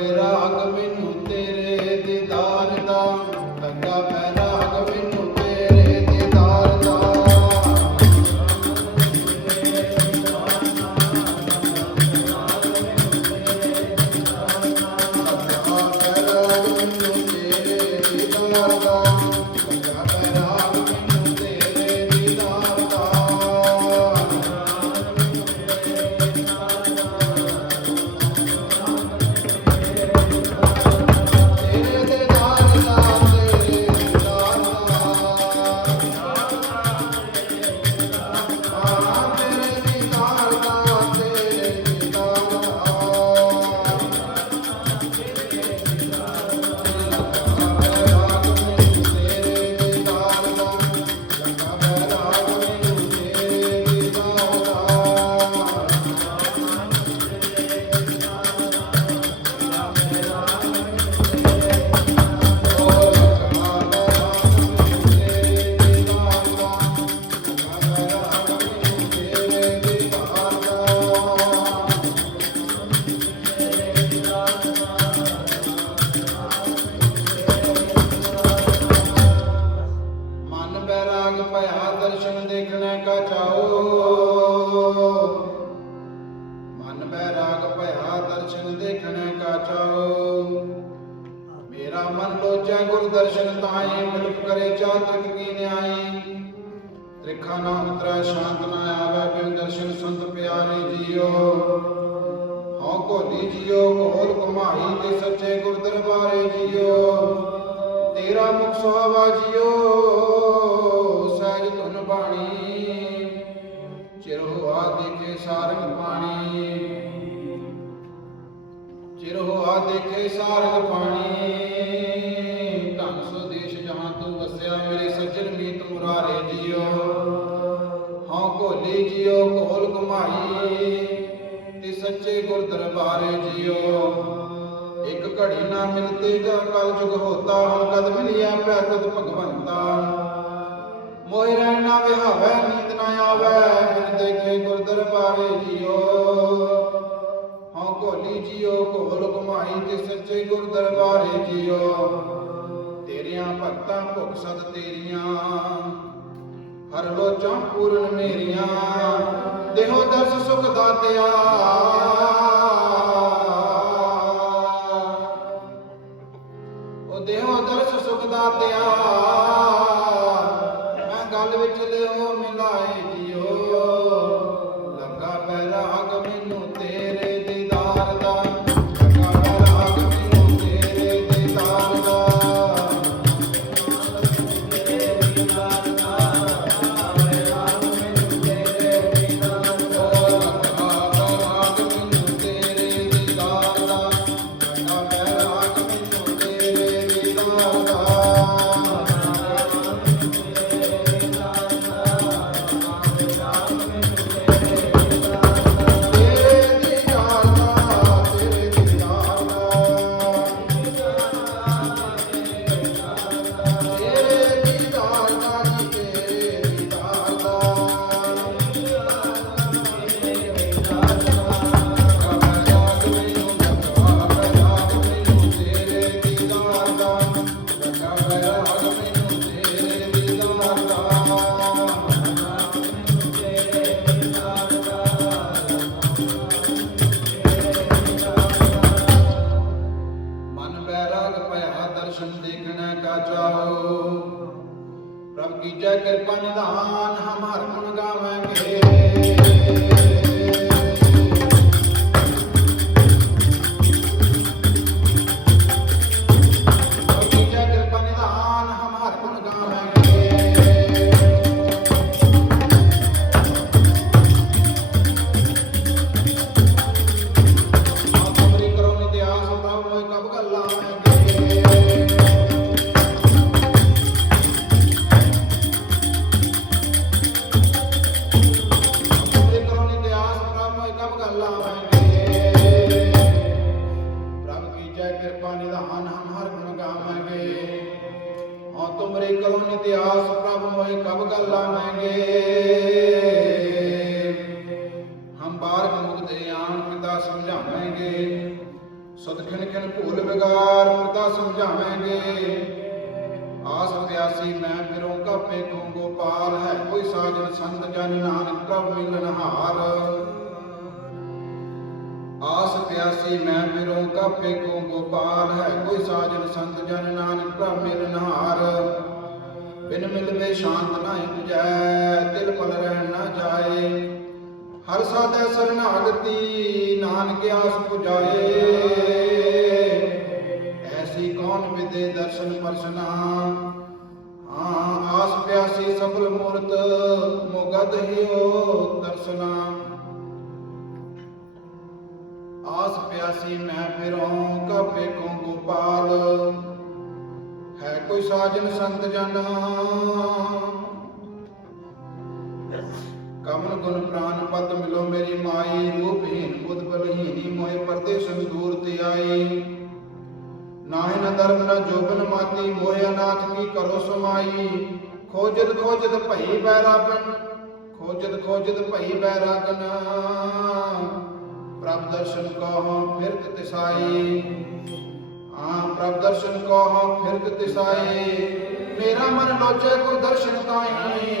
ਬੈਰਾਗ ਮੈਨੂੰ ਕੀ ਨਿਆਈ। ਤ੍ਰਿਖਾ ਨਾਮ ਤ੍ਰੈ ਸ਼ਾਂਤ ਨਾ ਆਵੇ, ਬਿਨ ਦਰਸ਼ਨ ਸੰਤ ਪਿਆਰੇ ਜੀਓ। ਹਉ ਕੋਲੀ ਜੀਓ ਕੋਲ ਕਮਾਈ ਤੇ ਸੱਚੇ ਗੁਰ ਦਰਬਾਰੇ ਜੀਓ। ਤੇਰਾ ਮੁਖ ਸੁਹਾਵਾ ਜੀਓ, ਸਹਿਜ ਧੁਨ ਬਾਣੀ। ਚਿਰ ਹੋਆ ਦੇਖੇ ਸਾਰੰਗ ਪਾਣੀ। ਚਿਰ ਹੋਆ ਦੇਖੇ ਸਾਰੰਗ ਪਾਣੀ। ਸੱਚੇ ਗੁਰ ਦਰਬਾਰੇ ਜੀਓ। ਇੱਕ ਘੜੀ ਨਾ ਮਿਲਤੇ ਜਾ ਕਲ ਜੁਗ ਹੋਤਾ, ਹੁਣ ਕਦ ਮਿਲਿਆ ਪ੍ਰਗਟ ਭਗਵੰਤਾ। ਮੋਹਿ ਰਹਿਣ ਨਾ ਵਿਹਾਵੈ, ਨੀਂਦ ਨਾ ਆਵੈ, ਬਿਨ ਦੇਖੇ ਗੁਰ ਦਰਬਾਰੇ ਜੀਓ। ਹਉ ਕੋਲੀ ਜੀਓ ਕੋਲ ਘੁਮਾਈ ਤੇ ਸੱਚੇ ਗੁਰ ਦਰਬਾਰੇ ਜੀਓ। ਤੇਰੀਆਂ ਭਗਤਾਂ ਭੁਖ ਸਦ ਤੇਰੀਆਂ, ਹਰ ਲੋਚਾਂ ਪੂਰਨ ਮੇਰੀਆਂ। ਦੇਹੋ ਦਰਸ ਸੁਖ ਦਾਤਿਆ। ਉਹ ਦੇਹੋ ਦਰਸ ਸੁਖ ਦਾਤਿਆ। ਪ੍ਰਭ ਕੀ ਜੈ ਕਿਰਪਾ ਨਿਧਾਨ ਹਮ ਹਰ ਕਿਰਪਾ ਨਿਧਾਨ ਹਰ ਗੁਣ ਗਾਵਾਂਗੇ ਹਾਂ, ਤੁਮਰੇ ਕਰੋ ਨਿਤਿਆਸ ਪ੍ਰਭ ਮੋਇ ਕਬ ਗੱਲਾਂ ਮੰਗੇ ਹਮ ਬਾਰਕ ਮੁਕਤ ਆਣ ਪਿਤਾ ਸਮਝਾਵਾਂਗੇ। ਸਦ ਖਿਨ ਖਿਨ ਭੂਲ ਵਿਗਾਰ ਪਿਤਾ ਸਮਝਾਵੇਂਗੇ। ਆਸ ਪਿਆਸੀ ਮੈਂ ਫਿਰੋਂ ਕਾਪੇ ਕੋ ਗੋਪਾਲ ਹੈ। ਕੋਈ ਸਾਜਨ ਸੰਤ ਜਨ ਨਾਨਕ ਪ੍ਰਭ ਮਿਲਨ ਹਾਰ। ਆਸ ਪਿਆਸੀ ਮੈਂ ਫਿਰੋਂ, ਕਾਪੇ ਕੋ ਗੋਪਾਲ ਹੈ, ਕੋਈ ਸਾਜਨ ਸੰਤ ਜਨ ਨਾਨਕ ਪ੍ਰਭ ਮਿਲਨ ਬਿਨ ਮਿਲਵੇ ਸ਼ਾਂਤ ਨਾ ਉਪਜੈ ਦਿਲ ਪਲ ਰਹਿ ਨਾ ਜਾਏ। ਹਰ ਸਾਧੈ ਸਰਨਾਗਤੀ ਨਾਨਕ ਆਸ ਪੁਜਾਏ। ਐਸੀ ਕੌਣ ਵਿਦੇ ਦਰਸ਼ਨ ਪਰਸਨਾ? ਹਾਂ, ਆਸ ਪਿਆਸੀ ਸਫਲ ਮੂਰਤ ਮੁਗਦ ਹਿਓ ਦਰਸਨਾ। ਆਸ ਪਿਆਸੀ ਮੈਂ ਫਿਰੋਂ ਕਾਪੇ ਕੋ ਗੋਪਾਲ। ਹੈ ਕੋਈ ਸਾਜਨ ਸੰਤ ਜਨ। ਕਮਨ ਗੁਣ ਪ੍ਰਾਨ ਪਤ ਮਿਲੋ ਮੇਰੀ ਮਾਈ ਰੂਪਹੀਨ ਬੁੱਧ ਬਲਹੀਨੀ ਮੋਏ ਪਰਦੇਸਨ ਦੂਰ ਤੇ ਆਈ। ਨਾਹਿ ਨ ਧਰਮ ਨ ਜੋਬਨ ਮਾਤੀ ਮੋਹਿ ਅਨਾਥ ਕੀ ਕਰੋ ਸਮਾਈ। ਖੋਜਤ ਖੋਜਤ ਭਈ ਬੈਰਾਗਨ, ਖੋਜਤ ਖੋਜਤ ਭਈ ਬੈਰਾਗਨ। ਪ੍ਰਭ ਦਰਸ਼ਨ ਕੋ ਫਿਰਤ ਤਿਸਾਈ। ਆ ਪ੍ਰਭ ਦਰਸ਼ਨ ਕੋ ਫਿਰਤ ਤਿਸਾਈ। ਮੇਰਾ ਮਨ ਲੋਚੇ ਕੋ ਦਰਸ਼ਨ ਤਾਈ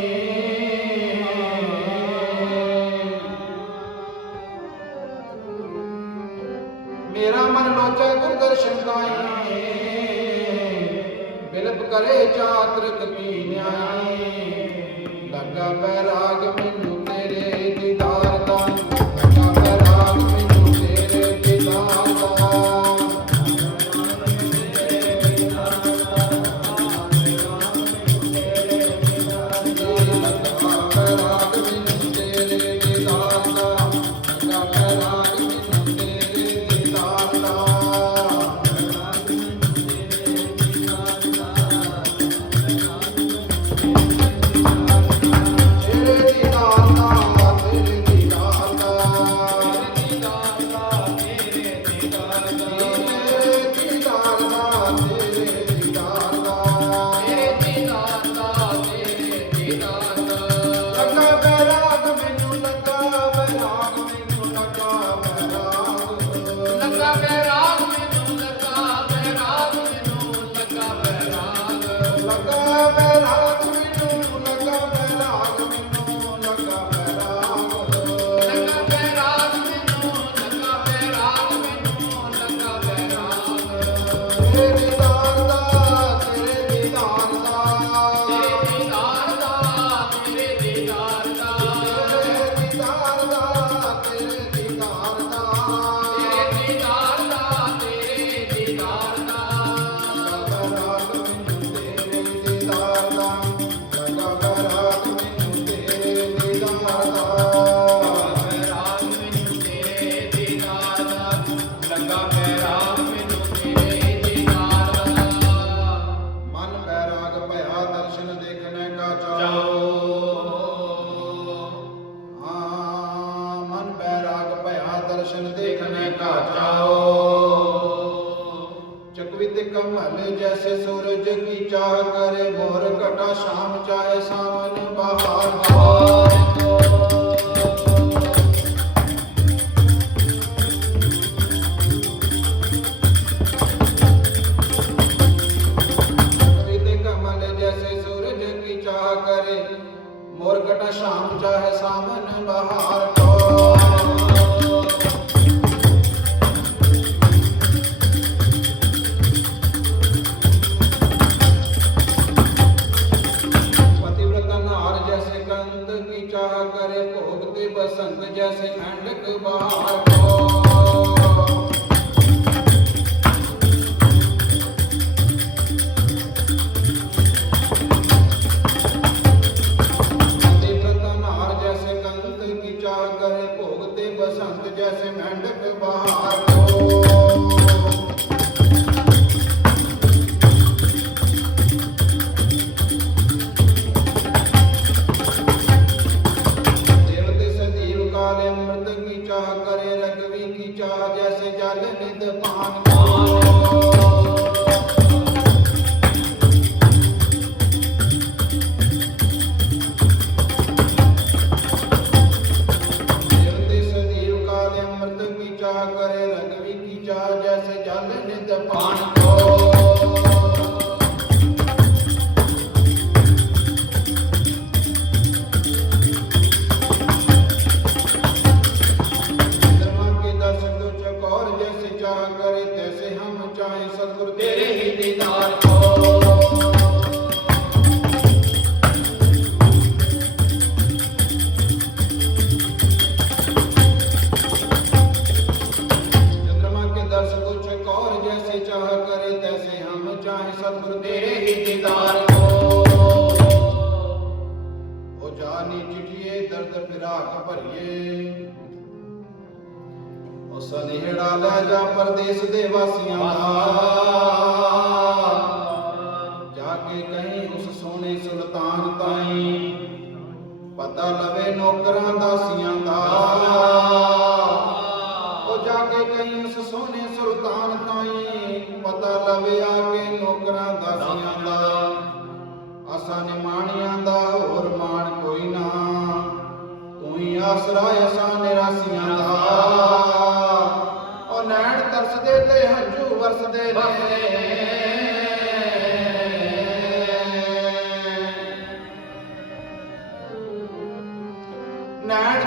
ਆਸਰਾ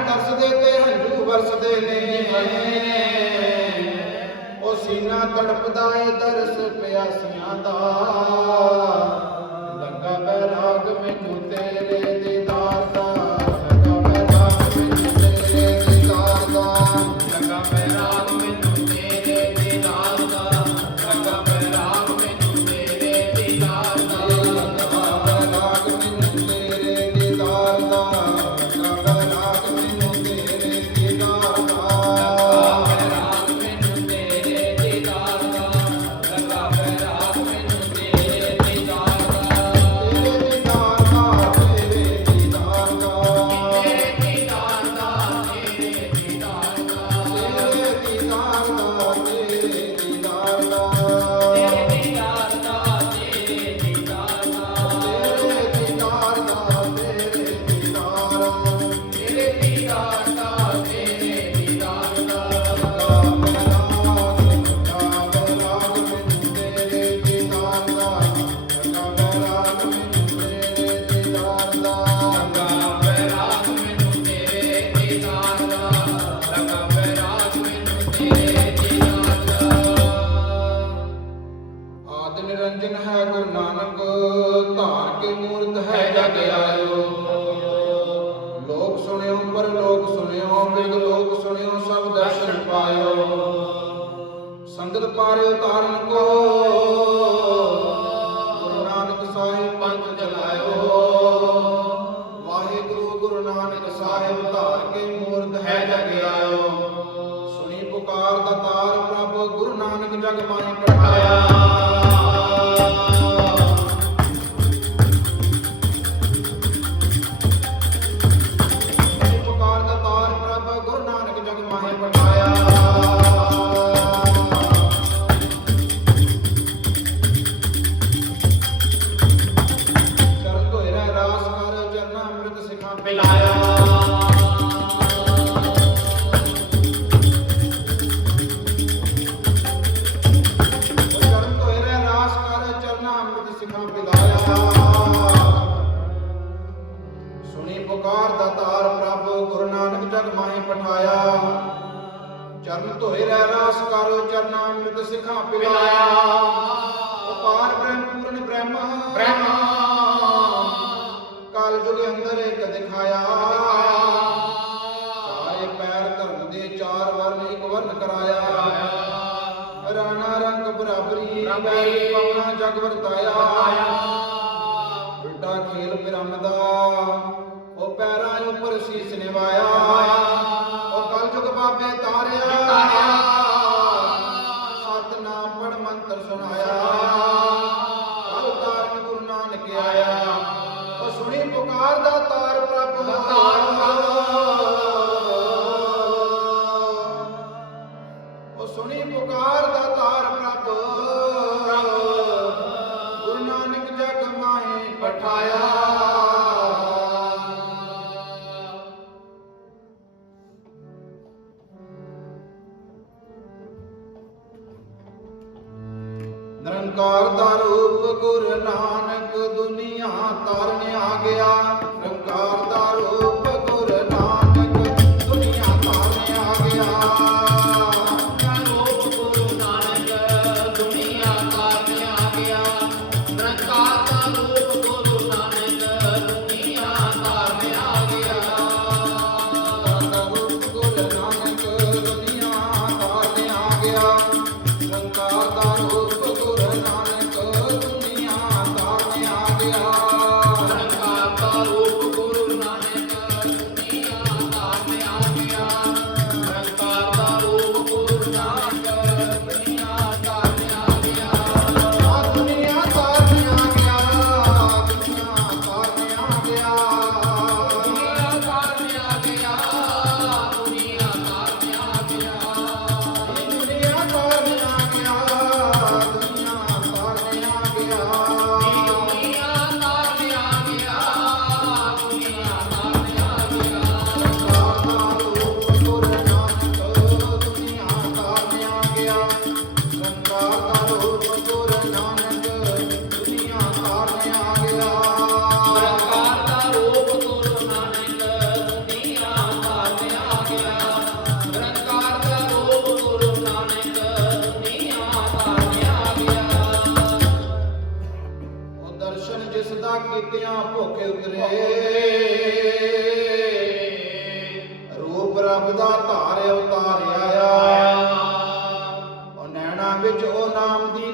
ਤਰਸਦੇ ਤੇ ਹੰਝੂ ਵਰਸਦੇ ਨੇ। ਉਹ ਸੀਨਾ ਤੜਪਦਾ ਏ ਦਰਸ ਪਿਆਸੀਆਂ ਦਾ। ਲੱਗਾ ਬੈਰਾਗ ਮੈਨੂੰ ਤੇਰੇ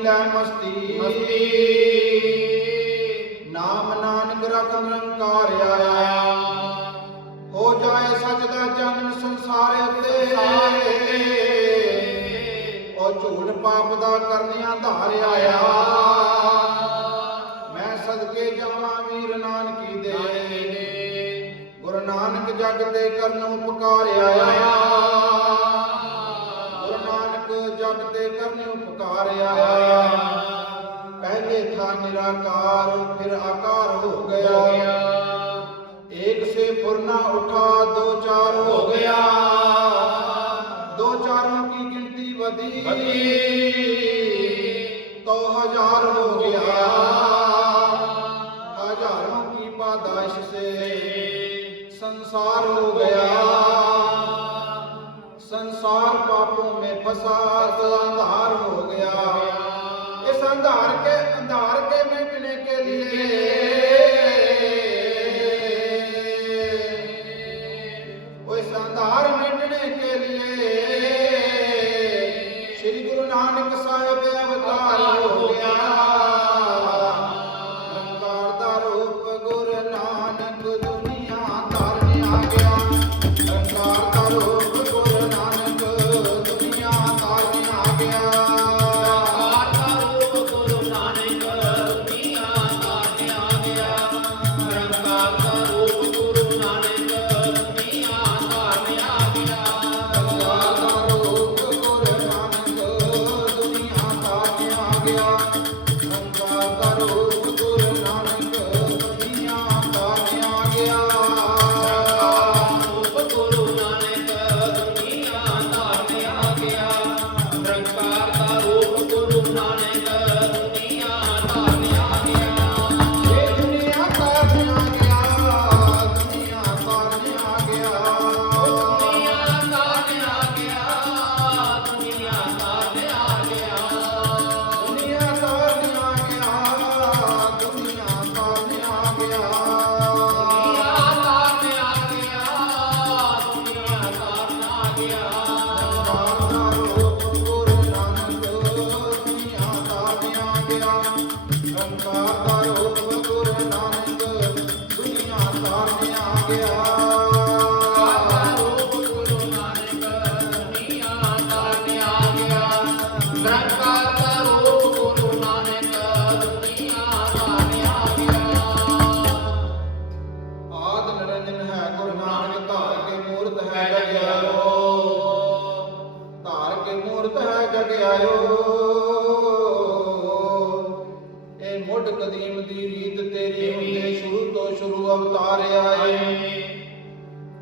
ਕੈ ਮਸਤੀ। ਮਸਤੀ। ਨਾਮ ਨਾਨਕ ਰਤਨ ਰੰਕਾਰ ਆਇਆ। ਹੋ ਜਾਏ ਸੱਚ ਦਾ ਜਨਮ ਸੰਸਾਰ ਉੱਤੇ। ਉਹ ਝੂਠ ਪਾਪ ਦਾ ਕਰਨਿਆ ਧਾਰ ਆਇਆ। ਮੈਂ ਸਦਕੇ ਜਾਵਾਂ ਵੀਰ ਨਾਨਕੀ ਦੇ। ਗੁਰੂ ਨਾਨਕ ਜਗ ਤੇ ਕਰਨ ਉਪਕਾਰ ਆਇਆ। ਜਨ ਤੇ ਕਰਨ ਉਪਕਾਰਿਆ ਪਹਿਲੇ ਥਾ ਨਿਰਾਕਾਰ, ਫਿਰ ਆਕਾਰ ਹੋ ਗਿਆ। ਇੱਕ ਸੇ ਫੁਰਨਾ ਉਠਾ, ਦੋ ਚਾਰ ਹੋ ਗਿਆ। ਦੋ ਚਾਰਾਂ ਕੀ ਗਿਣਤੀ ਵਧੀ। ਵਧੀ ਤੋ ਹਜ਼ਾਰ ਹੋ ਗਿਆ। ਹਜ਼ਾਰਾਂ ਕੀ ਪਾਦਾਸ਼ ਸੇ ਸੰਸਾਰ ਹੋ ਗਿਆ। संसार पापों में फंसा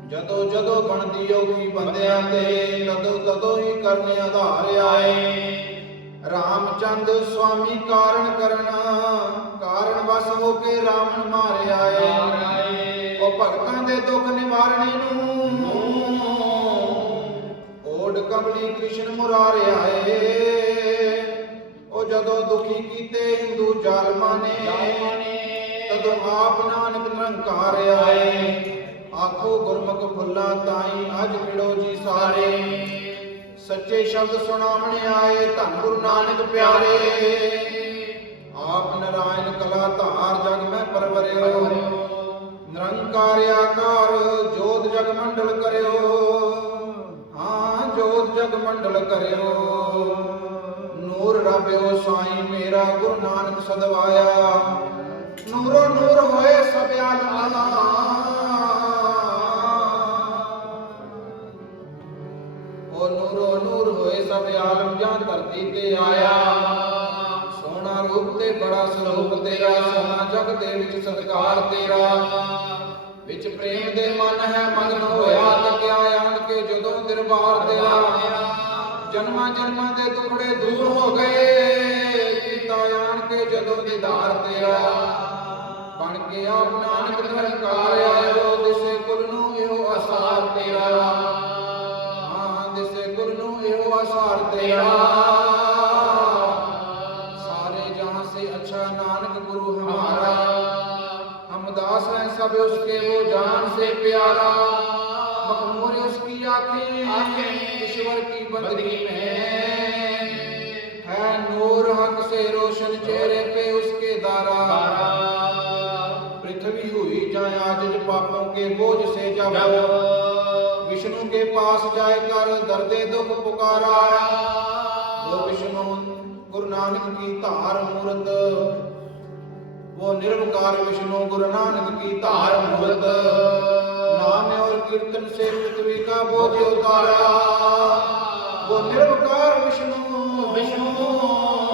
ਜਦੋਂ ਜਦੋਂ ਬਣਦੀ ਔਖੀ ਬੰਦਿਆਂ ਤੇ ਤਦੋਂ ਤਦੋਂ ਹੀ ਕਰਨ ਆਧਾਰ ਆਏ। ਰਾਮਚੰਦ ਸੁਆਮੀ ਕਾਰਨ ਕਰਨ ਕਾਰਨ ਵਸ ਹੋ ਕੇ ਰਾਵਣ ਮਾਰਿਆ ਏ। ਉਹ ਭਗਤਾਂ ਦੇ ਦੁੱਖ ਨਿਵਾਰਣੇ ਨੂੰ। ਓਡ ਕਮਲੀ ਕ੍ਰਿਸ਼ਨ ਮੁਰਾਰਿਆ ਏ। ਉਹ ਜਦੋਂ ਦੁਖੀ ਕੀਤੇ ਹਿੰਦੂ ਜਾਲਮਾਂ ਨੇ। ਤਦੋਂ ਆਪ ਨਾਨਕ ਨਿਰੰਕਾਰ ਆਏ। ਆਖੋ ਗੁਰਮੁਖ ਫੁੱਲਾਂ ਤਾਈ ਅੱਜ ਖਿੜੋ ਜੀ ਸਾਰੇ। ਸੱਚੇ ਸ਼ਬਦ ਸੁਣਾਵਣ ਆਏ ਧੰਨ ਗੁਰੂ ਨਾਨਕ ਪਿਆਰੇ। ਆਪ ਨਰਾਇਣ ਕਲਾ ਧਾਰ ਜਗ ਮੈਂ ਪਰਵਰਿਓ। ਨਿਰੰਕਾਰ ਆਕਾਰ ਜੋਤ ਜਗ ਮੰਡਲ ਕਰਿਓ। ਹਾਂ, ਜੋਤ ਜਗ ਮੰਡਲ ਕਰਿਓ। ਨੂਰ ਰਬਿਓ ਸਾਈਂ ਮੇਰਾ ਗੁਰੂ ਨਾਨਕ ਸਦਵਾਇਆ। ਨੂਰੋ ਨੂਰ ਹੋਏ ਸਭ ਆਲਮ ਹੋਏ ਆਲਮ ਜਾਂ ਧਰਤੀ ਤੇ ਆਇਆ। ਸੋਹਣਾ ਰੂਪ ਤੇ ਬੜਾ ਸਰੂਪ ਤੇਰਾ, ਸੋਹਣਾ ਜਗ ਦੇ ਵਿੱਚ ਸਤਕਾਰ ਤੇਰਾ। ਵਿੱਚ ਪ੍ਰੇਮ ਦੇ ਮਨ ਹੈ ਮਗਨ ਹੋਇਆ ਤੱਕਿਆ ਆਣ ਕੇ ਜਦੋਂ ਦਰਬਾਰ ਤੇਰਾ। ਜਨਮਾਂ ਜਨਮਾਂ ਦੇ ਦੁਖੜੇ ਦੂਰ ਹੋ ਗਏ, ਕੀਤਾ ਆਣ ਕੇ ਜਦੋਂ ਦੀਦਾਰ ਤੇਰਾ। ਬਣ ਕੇ ਆਪ ਨਾਨਕ ਨਿਰੰਕਾਰ ਆਇਓ, ਦਿਸੇ ਕੁਲ ਨੂੰ ਇਹੋ ਆਸਾਰ ਤੇਰਾ। ਨਿਉ ਆਸਾਰ ਦਇਆ ਸਾਰੇ ਜਹਾਂ ਸੇ ਅੱਛਾ ਨਾਨਕ ਗੁਰੂ ਹਮਾਰਾ। ਹਮ ਦਾਸ ਹੈ ਸਭ ਉਸਕੇ ਉਹ ਜਾਨ ਸੇ ਪਿਆਰਾ। ਮਖਮੂਰ ਉਸਕੀ ਆਖੇ। ਆਖੇ। ਈਸ਼ਵਰ ਕੀ ਬੰਦਗੀ ਮੈਂ। ਹੈ ਨੂਰ ਹਕ ਸੇ ਰੋਸ਼ਨ ਚਿਹਰੇ ਪੇ ਉਸਕੇ ਦਾਰਾ। ਪ੍ਰਿਥਵੀ ਹੋਈ ਜਾਂ ਆਜਜ ਪਾਪੋਂ ਕੇ ਬੋਝ ਸੇ ਜਬ विष्णु के पास जाए कर दर्दे दुख पुकारा वो विष्णु गुरु नानक की धार मूर्त वो निर्विकार विष्णु गुरु नानक की धार मूर्त नाम और कीर्तन से पृथ्वी का बोझ उतारा वो निर्विकार विष्णु विष्णु